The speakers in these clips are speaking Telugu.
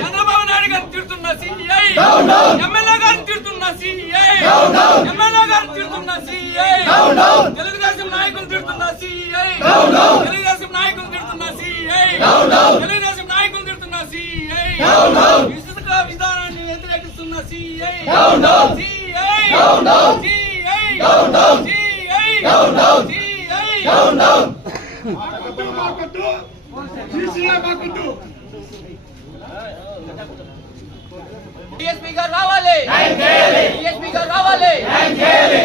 చంద్రబాబు నాయుడు గారు తిడుతున్న సిఐ ఎమ్మెల్యే గారిని తిడుతున్న సిఐ ఎమ్మెల్యే గారిని తిడుతున్న సిఐ తెలుగుదేశం నాయకులు తిడుతున్న సిఐ తెలుగుదేశం నాయకులు తిడుతున్న సిఐ తెలుగుదేశం నాయకులు తిడుతున్న సిఐ ఇసుక విధానాన్ని వ్యతిరేకిస్తున్న CI CI CI CI DSP గారు రావాలి డిఎస్పీ గారు రావాలి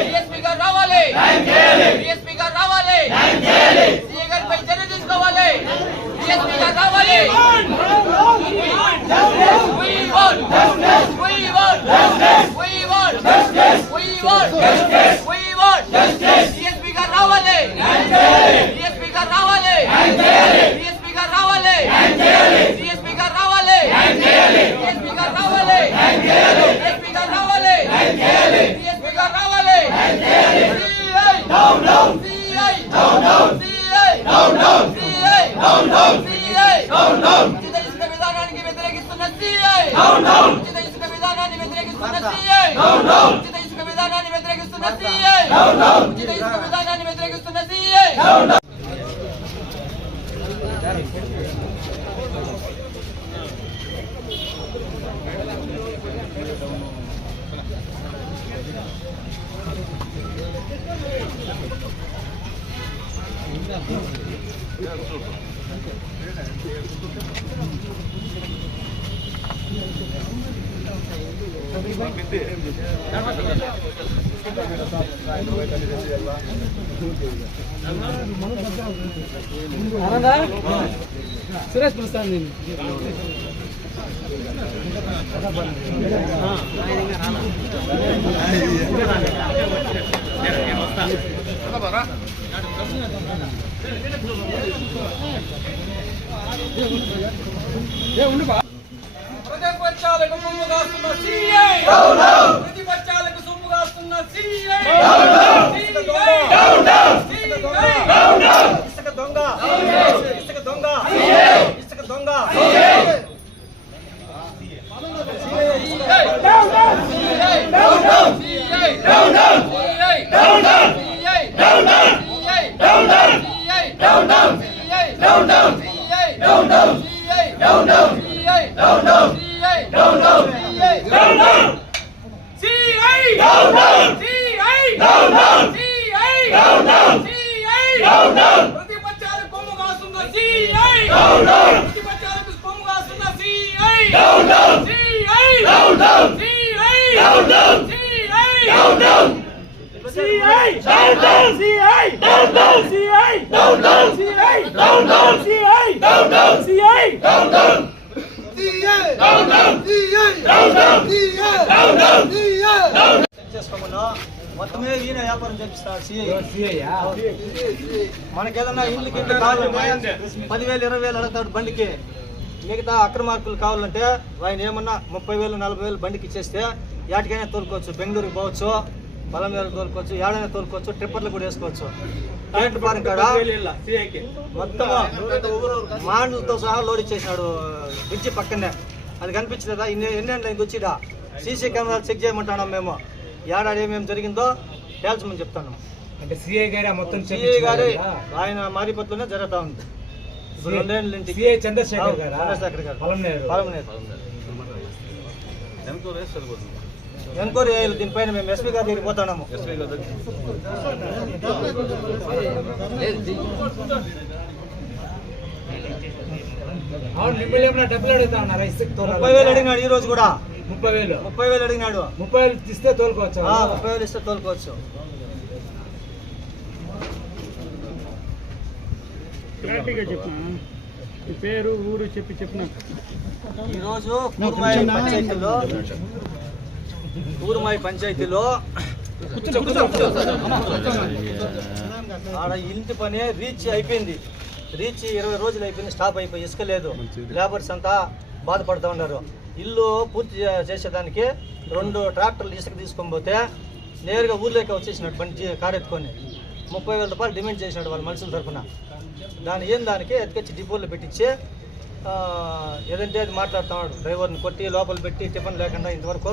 డిఎస్పీ గారు రావాలి డిఎస్పీ గారు రావాలి సీఏ గారిపై చర్య తీసుకోవాలి డిఎస్పీ గారు రావాలి We want justice. We want justice. We want justice. We want justice. Suresh పిలుస్తాను నేను ప్రతిపక్షాలకు సొమ్ము కాస్తున్న సిఐ ప్రతిపక్షాలకు సొమ్ము కాస్తున్న సిఐ ఇసుక దొంగ ఇసుక దొంగ. మనకేదన్నా ఇల్లు కింద కావాలంటే పదివేలు ఇరవై వేలు అడుగుతాడు బండికి. మిగతా అక్రమార్కులు కావాలంటే ఆయన ఏమన్నా ముప్పై వేలు నలభై వేలు బండికి ఇచ్చేస్తే యాటికైనా తోలుకోవచ్చు. బెంగళూరుకి పోవచ్చు పొలం మీద తోలుకోవచ్చు ఏడైనా తోలుకోవచ్చు ట్రిప్పర్లు కూడా వేసుకోవచ్చు. కరెంట్ పారం కాడ? మొత్తం మాండ్లతో సహా లోడ్ ఇచ్చేసినాడు బ్రిడ్జి పక్కనే. అది కనిపించలేదా? ఇన్ని ఎన్ని వచ్చిడా సీసీ కెమెరాలు చెక్ చేయమంటున్నాం మేము. ఏడాది ఏమేమి జరిగిందో తేల్చమని చెప్తాను. అంటే సిఐ గారి మొత్తం సిఐ గారి ఆయన మారిపత్లోనే జరుగుతా ఉంది. ఇప్పుడు రెండేళ్ళ ఇంటికి సిఐ చంద్రశేఖర్ గారా? చంద్రశేఖర్ గారు. పొలం నేరు. పొలంనేరు. ఎంక్వైరీ చేయాలి దీనిపైన మేము ఎస్పీ గారి దగ్గరికి పోతున్నాము అవును డబ్బులు అడుగుతా ఉన్నారా? ముప్పై వేలు అడిగినాడు ఈ రోజు కూడా. ముప్పై వేలు. ముప్పై వేలు అడిగినాడు. ముప్పై వేలు ఇస్తే తోలుకోవచ్చు. ఆ, ముప్పై వేలు ఇస్తే తోలుకోవచ్చు. క్లారిటీగా పేరు ఊరు చెప్పి చెప్పిన? ఈరోజు ఊరుమాయి పంచాయతీలో ఊరుమాయి పంచాయతీలో ఆడ ఇంటి పని రీచ్ అయిపోయింది. రీచ్ ఇరవై రోజులు అయిపోయింది స్టాప్ అయిపోయి ఇసుక లేదు. లేబర్స్ అంతా బాధపడుతూ ఉన్నారు. ఇల్లు పూర్తి చేసేదానికి రెండు ట్రాక్టర్లు ఇసుక తీసుకొని పోతే నేరుగా ఊర్లోకి వచ్చేసినాడు బండి కారు ఎత్తుకొని. ముప్పై వేల రూపాయలు డిమాండ్ చేసినాడు వాళ్ళ మనుషుల తరఫున దాని ఏం దానికి ఎత్తుకొచ్చి డిపోలో పెట్టించి ఏదంటే అది మాట్లాడుతున్నాడు డ్రైవర్ని కొట్టి లోపల పెట్టి టిఫిన్ లేకుండా ఇంతవరకు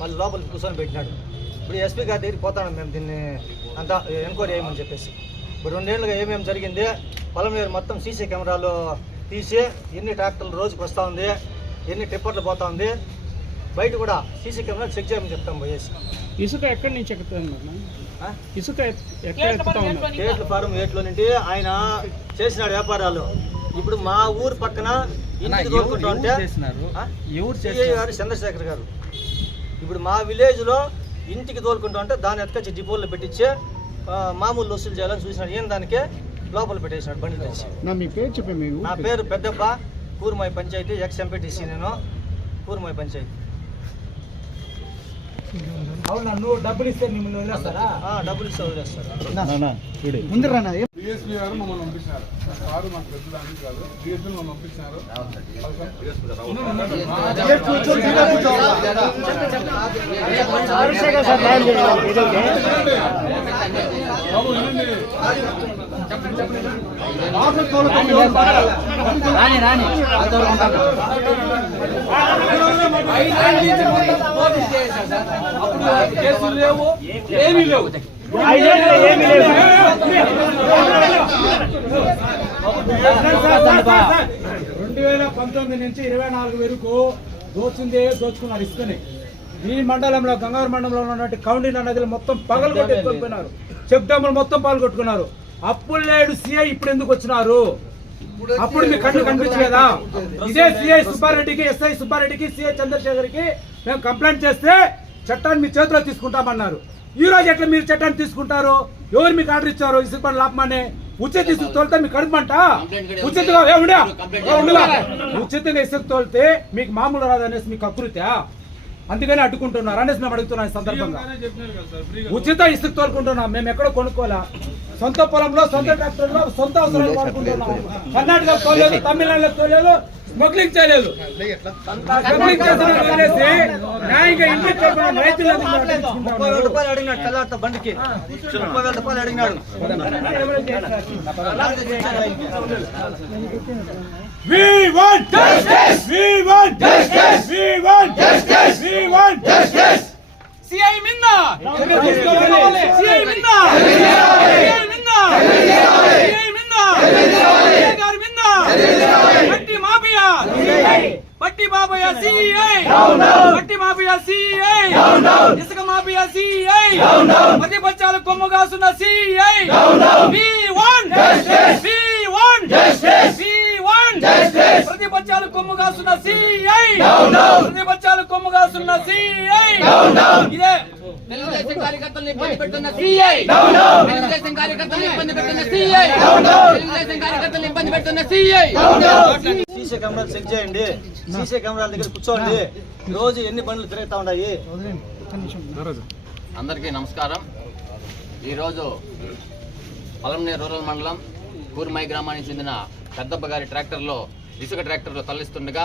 వాళ్ళు లోపల కూర్చొని పెట్టినాడు. ఇప్పుడు ఎస్పీ గారి దగ్గరికి పోతాను మేము దీన్ని అంతా ఎంక్వైరీ చేయమని చెప్పేసి. ఇప్పుడు రెండేళ్ళుగా ఏమేమి జరిగింది? పొలం మీద మొత్తం సీసీ కెమెరాలు తీసి ఎన్ని ట్రాక్టర్లు రోజుకి వస్తూ ఉంది? ఎన్ని టిప్పర్లు పోతా ఉంది బయట కూడా సీసీ కెమెరా చెక్ చేయమని చెప్తాం పోయేసి. ఇసుక ఎక్కడి నుంచి ఎక్కుతుంది ఆ? ఇసుక ఎక్కడ ఎక్కుతా ఉన్నారు? ఏట్ల ఫారం ఏట్లో నుండి ఆయన చేసినాడు వ్యాపారాలు. ఇప్పుడు మా ఊరు పక్కన ఇంటికి ఉంటే గారు చంద్రశేఖర్ గారు. ఇప్పుడు మా విలేజ్లో ఇంటికి తోలుకుంటా ఉంటే దాన్ని ఎత్తుకొచ్చి డిపోలో పెట్టించి మామూలు వసూలు చేయాలని చూసినాడు. ఏం దానికే? లోపల పెట్టేసినాడు బండి తెచ్చి నా మీ పేరు చెప్పే నా పేరు పెద్దప్ప. కూరుమాయి పంచాయతీ ఎక్స్ ఎంపీటీసీ నేను కూరుమాయి పంచాయతీ. అవునా నువ్వు డబ్బులు ఇస్తే మిమ్మల్ని వదిలేస్తారా? ఆ, డబ్బులు ఇస్తే వదిలేస్తారు. ముందు రానా డిఎస్పీ గారు మమ్మల్ని పంపించినారు. కారు మాకు పెద్దదానికి కాదు. డిఎస్పీ మమ్మల్ని పంపించినారు. బాబు రాని రాని కేసులు లేవు ఏమీ లేవు రెండు వేల పంతొమ్మిది నుంచి ఇరవై నాలుగు వరకు దోచుందే దోచుకున్నారు. ఇసుకని ఈ మండలంలో గంగారు మండలంలో ఉన్నటువంటి కౌండిన నదులు మొత్తం పగలు కొట్టుకుపోయినారు చెక్ డ్యాములు మొత్తం పాల్గొట్టుకున్నారు అప్పులు లేడు సిఐ ఇప్పుడు ఎందుకు వచ్చినారు? అప్పుడు మీ కళ్ళు కనిపించలేదా? ఇదే సిఐ సుబ్బారెడ్డికి ఎస్ఐ సుబ్బారెడ్డికి సిఐ చంద్రశేఖర్కి మేము కంప్లైంట్ చేస్తే చట్టాన్ని మీ చేతిలో తీసుకుంటామన్నారు. ఈ రోజు ఎట్లా మీరు చట్టాన్ని తీసుకుంటారు? ఎవరు మీకు ఆర్డర్ ఇచ్చారు? ఇసుక పని లాపమని ఉచిత ఇసుక తోలితే మీకు కడుపుమంట ఉచితంగా ఉండులా? ఉచితంగా ఇసుక తోలితే మీకు మామూలు రాదనేసి మీకు అకృత్యా? అందుకని అడ్డుకుంటున్నారు అనేసి మేము అడుగుతున్నాం సందర్భంగా. చెప్పినారు కదా సార్ ఫ్రీగా. ఉచిత ఇసుక తోలుకుంటున్నాం. మేము ఎక్కడో కొనుక్కోలే సొంత పొలంలో సొంత ట్రాక్టర్లో సొంత అవసరాలు వాడుకుంటున్నాం కర్ణాటక తోలేదు తమిళనాడులో తోలేదు స్మగ్లింగ్ చేయలేదు. స్మగ్లింగ్ చేసిన వదిలేసి న్యాయంగా ఇంటికి చెప్పుకున్న రైతులకు ముప్పై వేల రూపాయలు అడిగినాడు. తెల్లారితో బండికి. ముప్పై వేల రూపాయలు అడిగినాడు. We want justice. We want justice. We want justice. We want justice. CI మింద సిఐ మింద సిఐ మింద సిఐ సిఐ గారి మింద పట్టి మాఫియా పట్టి మాఫియా సిఐ పట్టి మాఫియా సిఐ ఇసుక మాఫియా సిఐ పది బచ్చాలు కొమ్ము కాసున్న CI we want we want we ప్రతిపక్షాలు కొమ్ము కాస్తున్న సిఐ ప్రతిపక్షాలు కొమ్ము కాస్తున్న సిఐ ఇదే. తెలుగుదేశం కార్యకర్తలను ఇబ్బంది పెడుతున్న సిఐ తెలుగుదేశం కార్యకర్తలను ఇబ్బంది పెడుతున్న సిఐ తెలుగుదేశం కార్యకర్తలను ఇబ్బంది పెడుతున్న సిఐ సీసీ కెమెరాలు చెక్ చేయండి. సీసీ కెమెరాల దగ్గర కూర్చోండి. రోజు ఎన్ని బండ్లు తిరుగుతా ఉన్నాయి? అందరికీ నమస్కారం. ఈరోజు పలంనేరు రూరల్ మండలం కూర్మై గ్రామానికి చెందిన పెద్దప్ప గారి ట్రాక్టర్లో ఇసుక ట్రాక్టర్లో తరలిస్తుండగా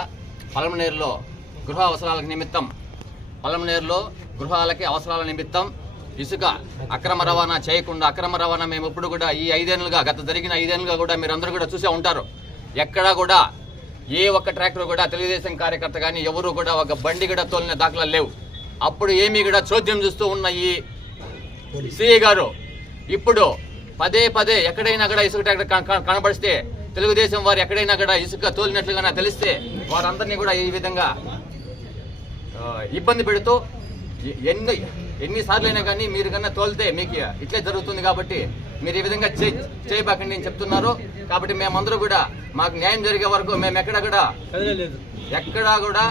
పలమనేరులో గృహ అవసరాలకు నిమిత్తం పలమనేరులో గృహాలకి అవసరాల నిమిత్తం ఇసుక అక్రమ రవాణా చేయకుండా అక్రమ రవాణా మేము ఇప్పుడు కూడా ఈ ఐదేళ్ళుగా గత జరిగిన ఐదేళ్ళుగా కూడా మీరు అందరూ కూడా చూసే ఉంటారు. ఎక్కడా కూడా ఏ ఒక్క ట్రాక్టర్ కూడా తెలుగుదేశం కార్యకర్త కానీ ఎవరు కూడా ఒక బండి కూడా తోలిన దాఖలా లేవు. అప్పుడు ఏమీ కూడా చోద్యం చూస్తూ ఉన్న ఈ సిఐ గారు ఇప్పుడు పదే పదే ఎక్కడైనా కూడా ఇసుక కనబడిస్తే తెలుగుదేశం వారు ఎక్కడైనా కూడా ఇసుక తోలినట్లుగా తెలిస్తే వారందరినీ కూడా ఈ విధంగా ఇబ్బంది పెడుతూ ఎన్ని ఎన్నిసార్లు అయినా కానీ మీరు కన్నా తోలితే మీకు ఇట్లే జరుగుతుంది కాబట్టి మీరు ఈ విధంగా చేయబాకండి నేను చెప్తున్నారు. కాబట్టి మేమందరూ కూడా మాకు న్యాయం జరిగే వరకు మేము ఎక్కడ కూడా ఎక్కడా కూడా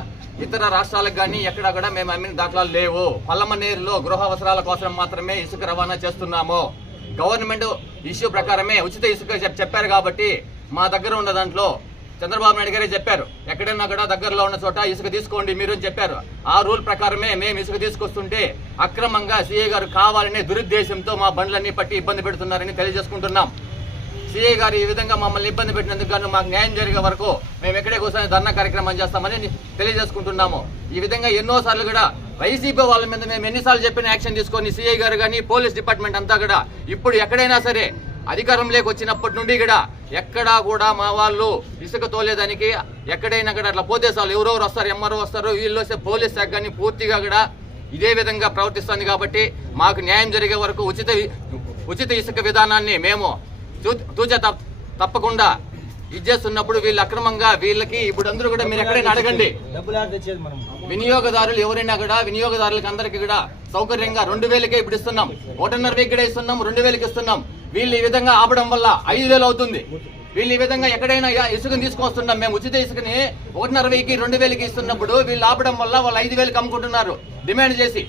ఇతర రాష్ట్రాలకు కానీ ఎక్కడా కూడా మేము అమ్మిన దాఖలాలు లేవు. పల్లమనేరులో గృహ అవసరాల కోసం మాత్రమే ఇసుక రవాణా చేస్తున్నాము. గవర్నమెంట్ ఇష్యూ ప్రకారమే ఉచిత ఇసుక చెప్పారు కాబట్టి మా దగ్గర ఉన్న దాంట్లో చంద్రబాబు నాయుడు గారే చెప్పారు. ఎక్కడైనా కూడా దగ్గరలో ఉన్న చోట ఇసుక తీసుకోండి మీరు అని చెప్పారు. ఆ రూల్ ప్రకారమే మేము ఇసుక తీసుకొస్తుంటే అక్రమంగా సీఏ గారు కావాలనే దురుద్దేశంతో మా బండ్లన్నీ పట్టి ఇబ్బంది పెడుతున్నారని తెలియజేసుకుంటున్నాం. సిఐ గారు ఈ విధంగా మమ్మల్ని ఇబ్బంది పెట్టినందుకు గాను మాకు న్యాయం జరిగే వరకు మేము ఎక్కడే కూర్చొని ధర్నా కార్యక్రమం చేస్తామని తెలియజేసుకుంటున్నాము. ఈ విధంగా ఎన్నోసార్లు కూడా వైసీపీ వాళ్ళ మీద మేము ఎన్నిసార్లు చెప్పిన యాక్షన్ తీసుకొని సిఐ గారు కానీ పోలీస్ డిపార్ట్మెంట్ అంతా కూడా ఇప్పుడు ఎక్కడైనా సరే అధికారంలోకి వచ్చినప్పటి నుండి కూడా ఎక్కడా కూడా మా వాళ్ళు ఇసుక తోలేదానికి ఎక్కడైనా కూడా అట్లా పోతే ఎవరెవరు వస్తారు ఎంఆర్ఓ వస్తారు వీళ్ళు వస్తే పోలీస్ శాఖ కానీ పూర్తిగా కూడా ఇదే విధంగా ప్రవర్తిస్తుంది కాబట్టి మాకు న్యాయం జరిగే వరకు ఉచిత ఉచిత ఇసుక విధానాన్ని మేము తూచ తప్పకుండా ఇచ్చేస్తున్నప్పుడు వీళ్ళు అక్రమంగా వీళ్ళకి ఇప్పుడు అందరూ కూడా మీరు ఎక్కడైనా అడగండి. వినియోగదారులు ఎవరైనా కూడా వినియోగదారులకు అందరికి కూడా సౌకర్యంగా రెండు వేలకే ఇప్పుడు ఇస్తున్నాం. ఒకటిన్నర వేలు కూడా ఇస్తున్నాం రెండు వేలకి ఇస్తున్నాం. వీళ్ళు ఈ విధంగా ఆపడం వల్ల ఐదు వేలు అవుతుంది. వీళ్ళు ఈ విధంగా ఎక్కడైనా ఇసుకను ఇసుకని తీసుకొస్తున్నాం. మేము ఉచిత ఇసుకని ఒకటిన్నర వెయ్యికి రెండు వేలకి ఇస్తున్నప్పుడు వీళ్ళు ఆపడం వల్ల వాళ్ళు ఐదు వేలకు అమ్ముకుంటున్నారు. డిమాండ్ చేసి.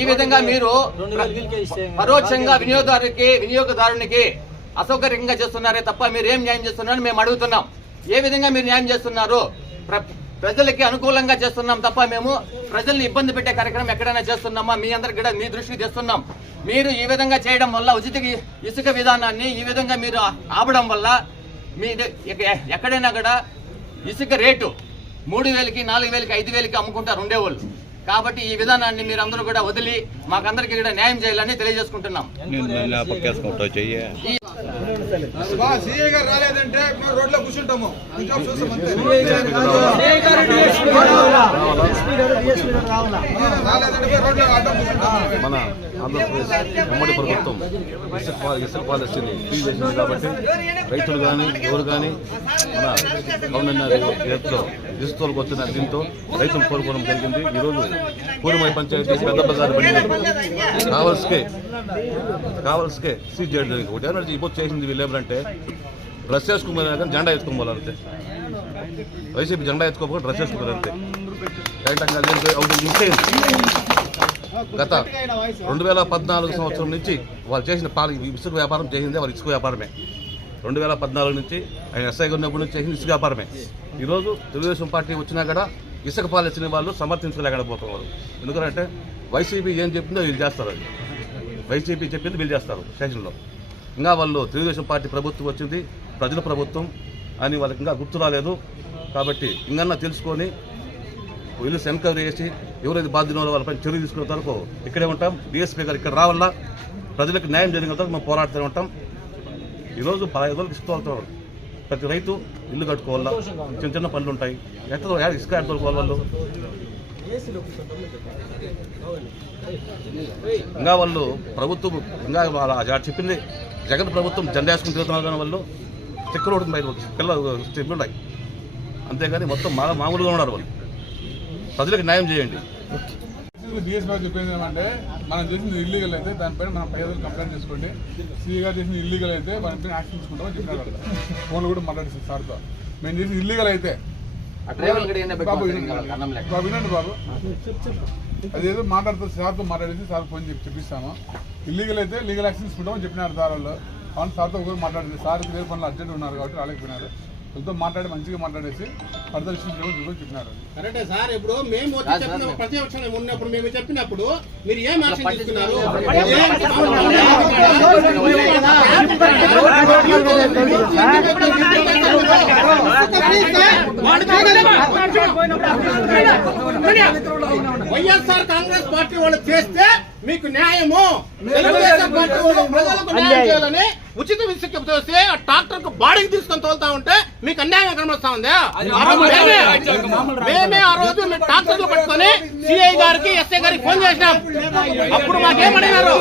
ఈ విధంగా మీరు పరోక్షంగా వినియోగదారుకి వినియోగదారునికి అసౌకర్యంగా చేస్తున్నారే తప్ప మీరు ఏం న్యాయం చేస్తున్నారని మేము అడుగుతున్నాం. ఏ విధంగా మీరు న్యాయం చేస్తున్నారు ప్ర- ప్రజలకి అనుకూలంగా చేస్తున్నాం తప్ప మేము ప్రజల్ని ఇబ్బంది పెట్టే కార్యక్రమం ఎక్కడైనా చేస్తున్నామా? మీ అందరికి కూడా మీ దృష్టికి తెస్తున్నాం. మీరు ఈ విధంగా చేయడం వల్ల ఉచిత ఇసుక విధానాన్ని ఈ విధంగా మీరు ఆపడం వల్ల మీ ద- ఎక్కడైనా కూడా ఇసుక రేటు మూడు వేలకి నాలుగు వేలకి ఐదు వేలకి అమ్ముకుంటారు ఉండేవాళ్ళు. కాబట్టి ఈ విధానాన్ని మీరు అందరూ కూడా వదిలి మాకందరికీ కూడా న్యాయం చేయాలని తెలియజేసుకుంటున్నాం. రాలేదంటే రోడ్లో కూర్చుంటాము. రాలేదంటే రోడ్లో ఆంధ్రప్రదేశ్ ఉమ్మడి ప్రభుత్వం ఇసుక పా- ఇసుక పాలసీని ఫీల్ చేసింది కాబట్టి రైతులు కానీ ఎవరు కానీ మన గవర్నమెంట్ రేపులో ఇసుకలకు వచ్చిన దీంతో రైతులు కోరుకోవడం జరిగింది. ఈరోజు పూర్వమై పంచాయతీ పెద్ద బజార్ బండి కావలసికే కావలసికే సీజ్ చేయడం జరిగింది. ఒకటి ఎనర్జీ ఇప్పుడు చేసింది వీళ్ళు ఏమంటే డ్రెస్ వేసుకోమని కానీ జెండా ఎత్తుకోవాలి వైసీపీ జెండా ఎత్తుకోకపోతే డ్రెస్ వేసుకున్నారు అంతే. డైరెక్ట్గా అదేంటి గత రెండు వేల పద్నాలుగు సంవత్సరం నుంచి వాళ్ళు చేసిన పాల ఇసుక వ్యాపారం చేసిందే వాళ్ళు ఇసుక వ్యాపారమే. రెండు వేల పద్నాలుగు నుంచి ఆయన ఎస్ఐగా ఉన్నప్పటి నుంచి చేసిన ఇసుక వ్యాపారమే. ఈరోజు తెలుగుదేశం పార్టీ వచ్చినా కూడా ఇసుక పాలిచ్చిన వాళ్ళు సమర్థించలేకపోతున్నారు. ఎందుకంటే వైసీపీ ఏం చెప్పిందో వీళ్ళు చేస్తారు అది. వైసీపీ చెప్పింది వీళ్ళు చేస్తారు స్టేషన్లో. ఇంకా వాళ్ళు తెలుగుదేశం పార్టీ ప్రభుత్వం వచ్చింది ప్రజల ప్రభుత్వం అని వాళ్ళకి ఇంకా గుర్తు రాలేదు. కాబట్టి ఇంకన్నా తెలుసుకొని వీళ్ళు ఎన్క్వైరీ చేసి ఎవరైతే బాధ్యులు వాళ్ళపై చర్య తీసుకునే వరకు ఇక్కడే ఉంటాం. డిఎస్పీ గారు ఇక్కడ రావాలా ప్రజలకు న్యాయం జరిగిన వరకు మేము పోరాడుతూనే ఉంటాం. ఈరోజు పదహైదు రోజులు ఇసుకోవాలి ప్రతి రైతు ఇల్లు కట్టుకోవాలా చిన్న చిన్న పనులు ఉంటాయి. ఎక్కడ ఇసుక ఎత్తుకోవాలి వాళ్ళు? ఇంకా వాళ్ళు ప్రభుత్వం ఇంకా వాళ్ళ చెప్పింది. జగన్ ప్రభుత్వం జెండా వేసుకుని తిరుగుతున్నారు కానీ వాళ్ళు చెక్క రోడ్డు బయట పిల్లలు ఉన్నాయి అంతేగాని మొత్తం మా మామూలుగా ఉన్నారు వాళ్ళు. ప్రజలకు న్యాయం చేయండి. డిఎస్పీ చెప్పింది ఏమంటే మనం చేసింది ఇల్లీగల్ అయితే దానిపైన మనం పై రోజులు కంప్లైంట్ చేసుకోండి. సీ గారు చేసింది ఇల్లీగల్ అయితే దానిపైన యాక్షన్ తీసుకుంటామని చెప్పినారు ఫోన్లో కూడా మాట్లాడేసి సార్తో. మేము చేసింది ఇల్లీగల్ అయితే. బాబు వినండి. బాబు బాబు. అదేదో మాట్లాడుతూ సార్తో మాట్లాడేసి సార్ ఫోన్ చెప్పి చెప్పిస్తాము. ఇల్లీగల్ అయితే లీగల్ యాక్షన్ తీసుకుంటామని చెప్పినారు సార్ వాళ్ళు. అవును సార్తో ఒకరు మాట్లాడింది. సార్ వేరే పనులు అర్జెంట్ ఉన్నారు కాబట్టి రాలేకపోయినారు. వాళ్ళతో మాట్లాడి మంచిగా మాట్లాడేసి లేవని చెప్పినారు కరెక్టే సార్ ఇప్పుడు మేము చెప్పిన సార్. ప్రతిపక్షంలో ఉన్నప్పుడు మేము చెప్పినప్పుడు మీరు ఏం పట్టించు- తీసుకున్నారు వైఎస్ఆర్ కాంగ్రెస్ పార్టీ వాళ్ళు చేస్తే మీకు న్యాయము తెలుగుదేశం పార్టీ వాళ్ళు ప్రజలకు న్యాయం చేయాలని ఉచిత విసుక తోసి ఆ ట్రాక్టర్కు బాడీకి తీసుకొని తోలుతా ఉంటే మీకు అన్యాయం కనబడతా ఉందా? మేమే- ఆ రోజు మేము ట్రాక్టర్లు పట్టుకొని సిఐ గారికి ఎస్ఐ గారికి ఫోన్ చేసినాం. అప్పుడు మాకేమడిగారు?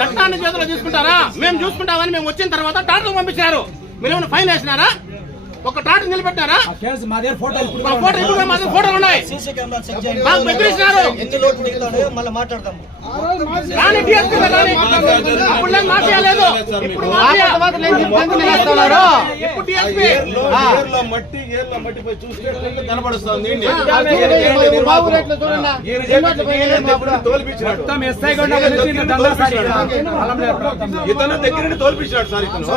చట్టాన్ని చేతిలో తీసుకుంటారా? మేము చూసుకుంటామని మేము వచ్చిన తర్వాత ట్రాక్టర్ పంపించారు మీరు ఏమైనా ఫైన్ వేసినారా? ఒక ట్రాక్టర్ నిలబెట్టారా? ఆ కేసు మా దగ్గర ఫోటో ఇప్పుడు మా దగ్గర ఉన్నాయి. మాకు బెదిరిస్తున్నారు. రాని రాని. అప్పుడు నేను మాట్లాడలేదు ఇప్పుడు ఇప్పుడు. మట్టి మట్టి పోయి చూస్తే కనబడుస్తుంది? బాబు రేట్లు చూడండి. సార్. ఇతను దగ్గర ఇతను.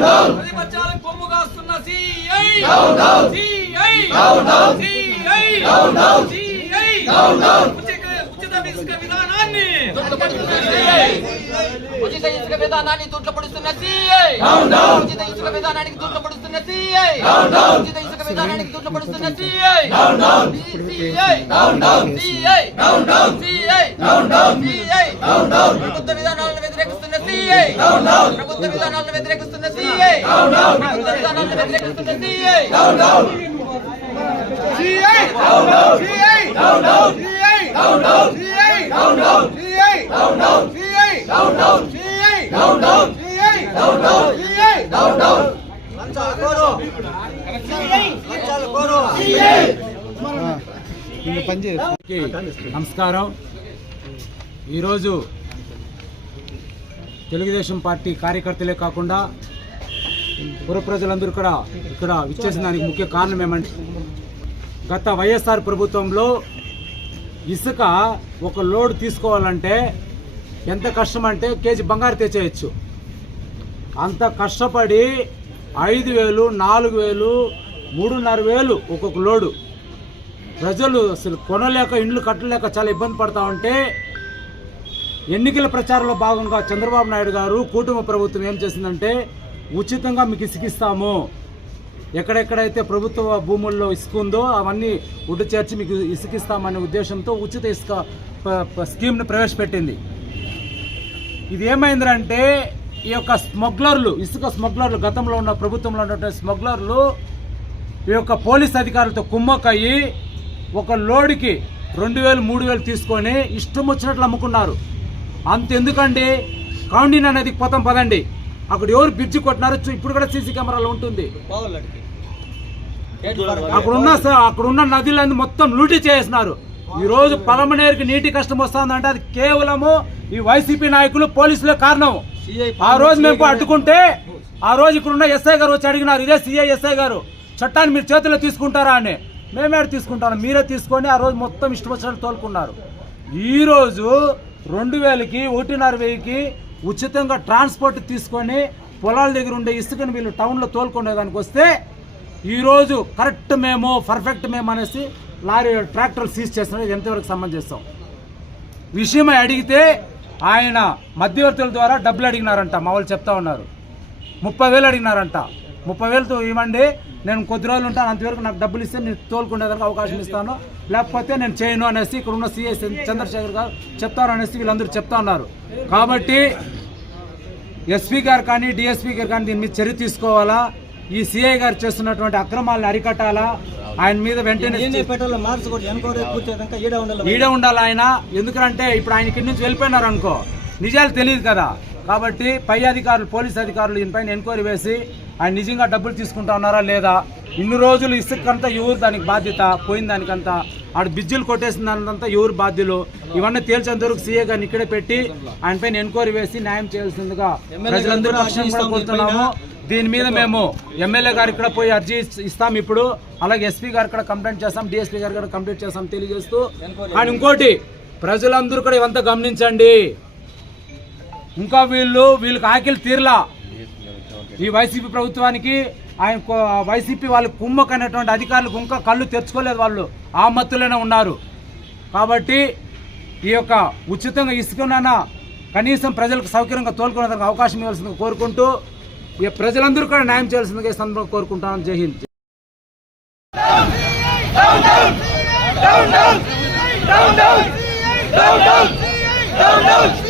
ప్రతిపక్షాలకు కొమ్ము కాస్తున్న సిఐ సిఐ సిఐ సిఐ ఉచిత ఇసుక విధానాన్ని ఉచిత ఇసుక విధానాన్ని తూట్ల పడుతున్న సిఐ ఉచిత ఇసుక విధానానికి తూట్ల పడుతున్న సిఐ ఉచిత ఇసుక విధానానికి తూట్ల పడుతున్న CI CI CI CI CI ప్రభుత్వ విధానాలను సిఐ ప్రభుత్వ విధానాలను వ్యతిరేకిస్తున్న సిఐ ప్రభుత్వ విధానాలను వ్యతిరేకిస్తున్న సిఐ లంచాల కోరు లంచాల కోరు అందరికీ నమస్కారం ఈరోజు తెలుగుదేశం పార్టీ కార్యకర్తలే కాకుండా పుర ప్రజలందరూ కూడా ఇక్కడ విచ్చేసిన దానికి ముఖ్య కారణం ఏమంటే గత వైఎస్ఆర్ ప్రభుత్వంలో ఇసుక ఒక లోడ్ తీసుకోవాలంటే ఎంత కష్టం అంటే కేజీ బంగారు తెచ్చేయచ్చు. అంత కష్టపడి ఐదు వేలు నాలుగు వేలు మూడున్నర వేలు ఒక్కొక్క లోడు. ప్రజలు అసలు కొనలేక ఇండ్లు కట్టలేక చాలా ఇబ్బంది పడతా ఉంటే ఎన్నికల ప్రచారంలో భాగంగా చంద్రబాబు నాయుడు గారు కూటమి ప్రభుత్వం ఏం చేసిందంటే ఉచితంగా మీకు ఇసుకిస్తాము ఎక్కడెక్కడైతే ప్రభుత్వ భూముల్లో ఇసుక ఉందో అవన్నీ ఉడ్డు చేర్చి మీకు ఇసుకిస్తామనే ఉద్దేశంతో ఉచిత ఇసుక స్కీమ్ని ప్రవేశపెట్టింది. ఇది ఏమైందంటే ఈ యొక్క స్మగ్లర్లు ఇసుక స్మగ్లర్లు గతంలో ఉన్న ప్రభుత్వంలో ఉన్నటువంటి స్మగ్లర్లు ఈ యొక్క పోలీస్ అధికారులతో కుమ్మక్కయ్యి ఒక లోడ్కి రెండు వేలు మూడు వేలు తీసుకొని ఇష్టం వచ్చినట్లు అమ్ముకున్నారు. అంతెందుకండి? కౌండిన్ అనేది పోతాం పదండి. అక్కడ ఎవరు బ్రిడ్జి కొట్టినారో ఇప్పుడు కూడా సీసీ కెమెరాలో ఉంటుంది. అక్కడ ఉన్న స- అక్కడ ఉన్న నదులన్నీ మొత్తం లూటీ చేసినారు ఈ రోజు పలమనేరుకి నీటి కష్టం వస్తుందంటే అది కేవలము ఈ వైసీపీ నాయకులు పోలీసులే కారణం. ఆ రోజు మేము అడ్డుకుంటే ఆ రోజు ఇక్కడ ఉన్న ఎస్ఐ గారు వచ్చి అడిగినారు ఇదే సిఐ ఎస్ఐ గారు చట్టాన్ని మీరు చేతిలో తీసుకుంటారా? అని. మేమే తీసుకుంటాను మీరే తీసుకొని ఆ రోజు మొత్తం ఇష్టం వచ్చినట్టు తోలుకున్నారు. ఈ రోజు రెండు వేలకి ఒకటిన్నర వెయ్యికి ఉచితంగా ట్రాన్స్పోర్ట్ తీసుకొని పొలాల దగ్గర ఉండే ఇసుకని వీళ్ళు టౌన్లో తోలుకునే దానికి వస్తే ఈరోజు కరెక్ట్ మేము పర్ఫెక్ట్ మేము అనేసి లారీ ట్రాక్టర్లు సీజ్ చేస్తున్నారు. ఎంతవరకు సంబంధిస్తాం? విషయమై అడిగితే ఆయన మధ్యవర్తుల ద్వారా డబ్బులు అడిగినారంట. మా వాళ్ళు చెప్తా ఉన్నారు. ముప్పై వేలు అడిగినారంట. ముప్పై వేలతో ఇవ్వండి. నేను కొద్ది రోజులు ఉంటాను అంతవరకు నాకు డబ్బులు ఇస్తే నేను తోలుకునేదానికి అవకాశం ఇస్తాను. లేకపోతే నేను చేయను అనేసి ఇక్కడ ఉన్న సిఐ చంద్రశేఖర్ గారు చెప్తారు అనేసి వీళ్ళందరూ చెప్తా ఉన్నారు. కాబట్టి ఎస్పీ గారు కానీ డిఎస్పీ గారు కానీ దీని మీద చర్య తీసుకోవాలా? ఈ సిఐ గారు చేస్తున్నటువంటి అక్రమాలను అరికట్టాలా? ఆయన మీద వెంటనే ఈడ ఉండాలి. ఈడే ఉండాలి ఆయన? ఎందుకంటే ఇప్పుడు ఆయన ఇక్కడి నుంచి వెళ్ళిపోయినారు అనుకో. నిజాలు తెలియదు కదా. కాబట్టి పై అధికారులు పోలీస్ అధికారులు దీనిపైన ఎంక్వైరీ వేసి ఆయన నిజంగా డబ్బులు తీసుకుంటా ఉన్నారా లేదా ఇన్ని రోజులు ఇసుకంతా ఎవరు దానికి బాధ్యత పోయిన దానికంతా ఆడ బిజ్జులు కొట్టేసిన దానికంతా ఎవరు బాధ్యులు ఇవన్నీ తేల్చేంత వరకు సీఏ గారిని ఇక్కడే పెట్టి ఆయన పైన ఎంక్వైరీ వేసి న్యాయం చేయాల్సిందిగా ప్రజలందరూ పక్షం కూడా కోరుతున్నాము దీని మీద మేము ఎమ్మెల్యే గారు ఇక్కడ పోయి అర్జీ ఇస్- ఇస్తాం ఇప్పుడు అలాగే ఎస్పీ గారు కూడా కంప్లైంట్ చేస్తాం డిఎస్పీ గారు కూడా కంప్లైంట్ చేస్తాం తెలియజేస్తూ కానీ ఇంకోటి ప్రజలందరూ కూడా ఇవంతా గమనించండి. ఇంకా వీళ్ళు వీళ్ళకి ఆకిలి తీరలా ఈ వైసీపీ ప్రభుత్వానికి ఆయన కొ- వైసీపీ వాళ్ళు కుమ్మకైనటువంటి అధికారులకు ఇంకా కళ్ళు తెరుచుకోలేదు వాళ్ళు ఆ మత్తులోనే ఉన్నారు కాబట్టి ఈ యొక్క ఉచితంగా ఇసుకనైనా కనీసం ప్రజలకు సౌకర్యంగా తోలుకునేందుకు అవకాశం ఇవ్వాల్సిందిగా కోరుకుంటూ ఈ ప్రజలందరూ కూడా న్యాయం చేయాల్సిందిగా ఈ సందర్భంగా కోరుకుంటాను జై Hind Down, down, down, down, down, down, down, down, down.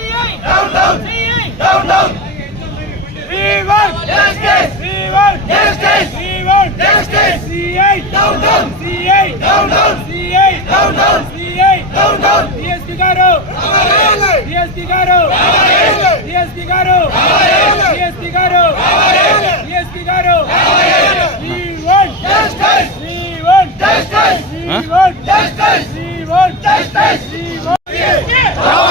Down, down. Down, down. We want justice. We want justice. We want justice. CA. Down, down. CA. Down, down. CA. Down, down. CA. Down, down. DSP Garo. DSP Garo. DSP Garo. DSP Garo. DSP Garo. We want justice. We want justice. We want justice. We want justice. We want justice.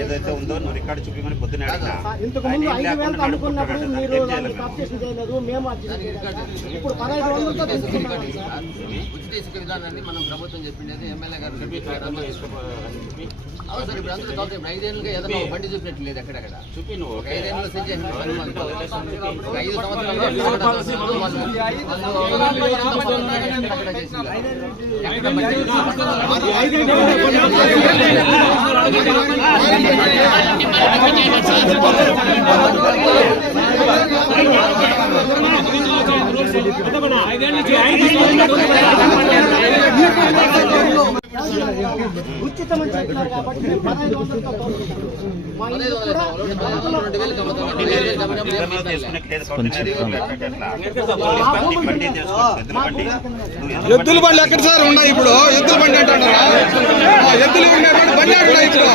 ఏదైతే ఉందో నువ్వు రికార్డు చూపించమని పొద్దున ఉచిత ఇసుక విధానాన్ని మనం ప్రభుత్వం చెప్పిండేది ఎమ్మెల్యే గారు అవును సార్ ఇప్పుడు అందరూ ఐదేళ్ళుగా ఏదైనా బండి చూపినట్టు లేదు ఎక్కడెక్కడ చూపి నువ్వు ఐదేళ్ళు ఐదు సంవత్సరాలు వాళ్ళు- వాళ్ళు- వాళ్ళు అక్కడ చెప్తున్నారు కాబట్టి మేము పదహైదు వందలతో మా ఇల్లు కూడా ఎద్దుల బండి. ఎక్కడ సార్ ఉన్నాయి ఇప్పుడు? ఎద్దుల బండి అంటారా ఎద్దులు ఉండేటువంటి బండి అక్కడ ఇప్పుడు?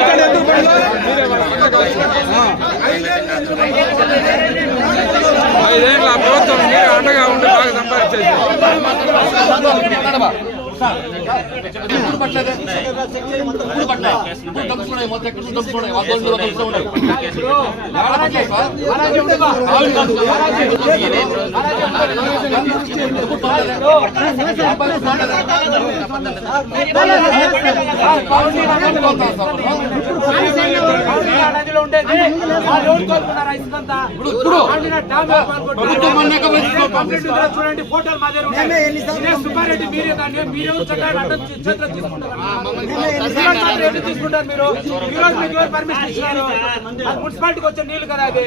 బండి ఎద్దుల బండి ఐదేళ్ళ ప్రభుత్వం మీరు అండగా ఉండి బాగా సంపాదించేది పట్టలేదే? పట్టలే. ఇప్పుడు మొత్తం ఎక్కడ. వాళ్ళ ఉన్నాయి. చూడండి ఫోటోలు మా దగ్గర సుబ్బారెడ్డి మీరే దాన్ని తీసుకుంటారు మీరు? ఈ రోజు మీకు ఎవరు పర్మిషన్ ఇచ్చినారు? మున్సిపాలిటీకి వచ్చే నీళ్ళు కదా అది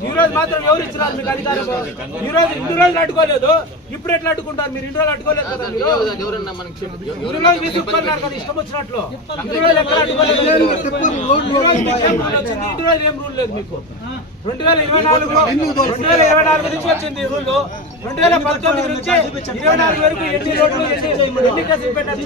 ఈ రోజు మాత్రం ఎవరు ఇచ్చినారు మీకు అధికారులు ఈ రోజు ఇన్ని రోజులు అడ్డుకోలేదు. ఇప్పుడు ఎట్లా అడ్డుకుంటారు మీరు? ఇన్ని రోజులు అడ్డుకోలేదు కదా మీరు. ఇన్ని రోజులు కదా ఇష్టం వచ్చినట్లు. ఇన్ని రోజులు ఎక్కడ అడ్డుకోలేదు? ఇన్ని రోజులు ఏం రూల్ లేదు మీకు? రెండు వేల ఇరవై నాలుగు రెండు వేల ఇరవై నాలుగు నుంచి వచ్చింది ఈ రూల్ రెండు వేల పంతొమ్మిది నుంచి ఇరవై నాలుగు వరకు ఎన్ని రోడ్లు ఎన్ని కేసులు పెట్టారు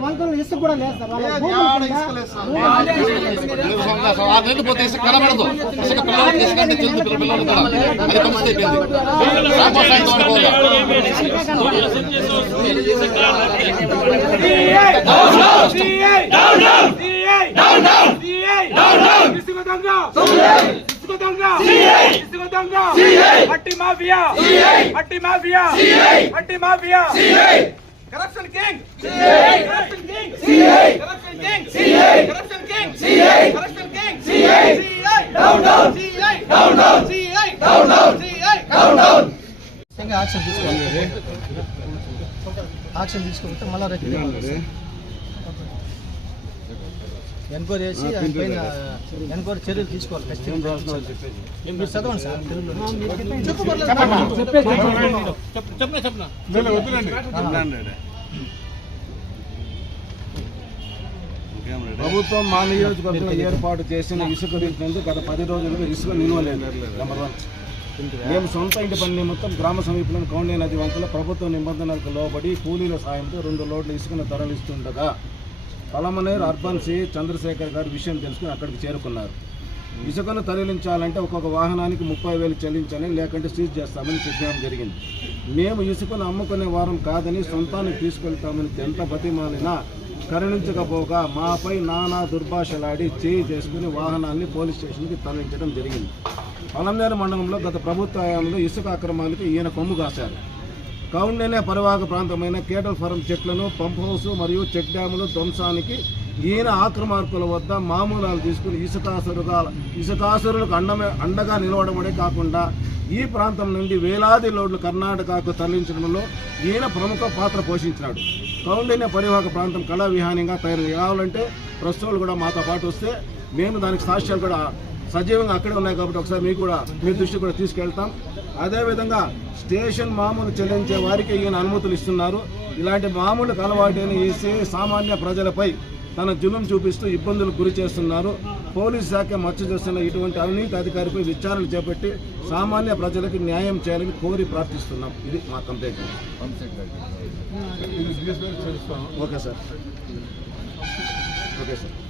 మొత్తంలో ఇసుక కూడా లేదు సార్. భూములు ఉందా? ఆరు నెలలు పోతే ఇసుక కనబడదు. ఇసుక తెలుసు పిల్లలు కూడా అది పరిస్థితి అయిపోయింది. రామో సాయంత్రం అనుకోవాలి మట్టి మాఫియా. మట్టి మాఫియా. మట్టి mafia. Corruption king corruption king corruption king corruption king corruption king CI down down CI down down CI down down CI down down ఖచ్చితంగా యాక్షన్ తీసుకోవాలి యాక్షన్ తీసుకుంటే మళ్ళీ రేపు ఎంక్వైరీ చేసి పైన ఎంక్వైరీ చర్యలు తీసుకోవాలి ఖచ్చితంగా మీరు చదవండి సార్ లేదు. ప్రభుత్వం మా నియోజకవర్గంలో ఏర్పాటు చేసిన ఇసుక రీతినందు గత పది రోజులుగా ఇసుక నిల్వలేదు నెంబర్ వన్ మేము సొంత ఇంటి పని నిమిత్తం గ్రామ సమీపంలోని కౌండే నది వంకలో ప్రభుత్వ నిబంధనలకు లోబడి కూలీల సాయంతో రెండు లోడ్ల ఇసుకను తరలిస్తుండగా పలమనేరు అర్బన్ సి చంద్రశేఖర్ గారు విషయం తెలుసుకుని అక్కడికి చేరుకున్నారు. ఇసుకను తరలించాలంటే ఒక్కొక్క వాహనానికి ముప్పై వేలు చెల్లించాలని లేకుంటే సీజ్ చేస్తామని చెప్పడం జరిగింది. మేము ఇసుకను అమ్ముకునే వారం కాదని సొంతానికి తీసుకెళ్తామని ఎంత బతిమాలినా కరుణించకపోగా మాపై నానా దుర్భాషలాడి చేయి చేసుకుని వాహనాన్ని పోలీస్ స్టేషన్కి తరలించడం జరిగింది. పలంనేరు మండలంలో గత ప్రభుత్వ హయాంలో ఇసుక అక్రమాలకు ఈయన కొమ్ము కాశారు. కౌండెనే పరివాహక ప్రాంతమైన కేటల్ ఫారం చెట్లను పంప్ హౌస్ మరియు చెక్ డ్యాములు ధ్వంసానికి ఈయన ఆక్రమార్కుల వద్ద మామూలాలు తీసుకుని ఇసుకాసురుగా ఇసుకాసురులకు అండమే అండగా నిలవడమే కాకుండా ఈ ప్రాంతం నుండి వేలాది లోడ్లు కర్ణాటకకు తరలించడంలో ఈయన ప్రముఖ పాత్ర పోషించినాడు. కౌండిన్య పరివాహక ప్రాంతం కళా విహానంగా తయారు కావాలంటే ప్రస్తుతాలు కూడా మాతో పాటు వస్తే మేము దానికి సాక్ష్యాలు కూడా సజీవంగా అక్కడే ఉన్నాయి కాబట్టి ఒకసారి మీకు కూడా మీ దృష్టి కూడా తీసుకెళ్తాం. అదేవిధంగా స్టేషన్ మామూలు చెల్లించే వారికి ఈయన అనుమతులు ఇస్తున్నారు. ఇలాంటి మామూలు అలవాటైన ఈ సే- సామాన్య ప్రజలపై తన జులుం చూపిస్తూ ఇబ్బందులకు గురి చేస్తున్నారు. పోలీస్ శాఖ మచ్చ చేస్తున్న ఇటువంటి అవినీతి అధికారిపై విచారణ చేపట్టి సామాన్య ప్రజలకు న్యాయం చేయాలని కోరి ప్రార్థిస్తున్నాం. ఇది మా complaint. Okay sir. Okay sir